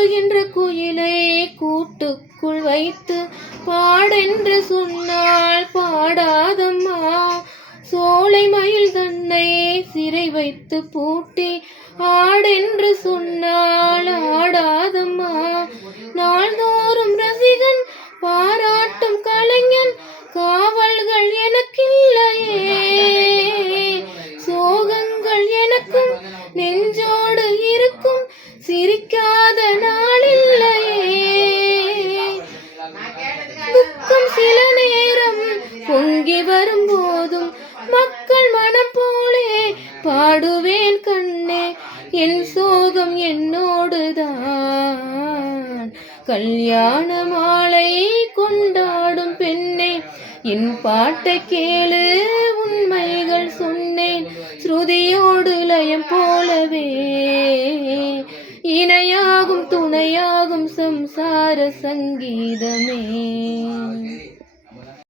கூவுகின்ற குயிலை கூட்டுக்குள் வைத்து பாடென்று சொன்னால் பாடாதம்மா. சோலை மயில் தன்னை சிறை வைத்து பூட்டி ஆடென்று சொன்னால் ஆடாதம்மா. நாள்தோறும் ரசிகன் பாராட்டும் கலைஞன் காவல்கள் எனக்கில்லையே. சோகங்கள் எனக்கும் நெஞ்சோடு இருக்கும் சிரிக்காத நாளில்லையே. துக்கம் சில நேரம் பொங்கி வரும்போதும் மக்கள் மனம் போலே பாடுவேன் கண்ணே. என் சோகம் என்னோடுதான். கல்யாண மாலை கொண்டாடும் பெண்ணே, என் பாட்டை கேளு உண்மைகள் சொன்னேன். ஸ்ருதியோடு லயம் போலவே இணையாகும் துணையாகும் சம்சார சங்கீதமே.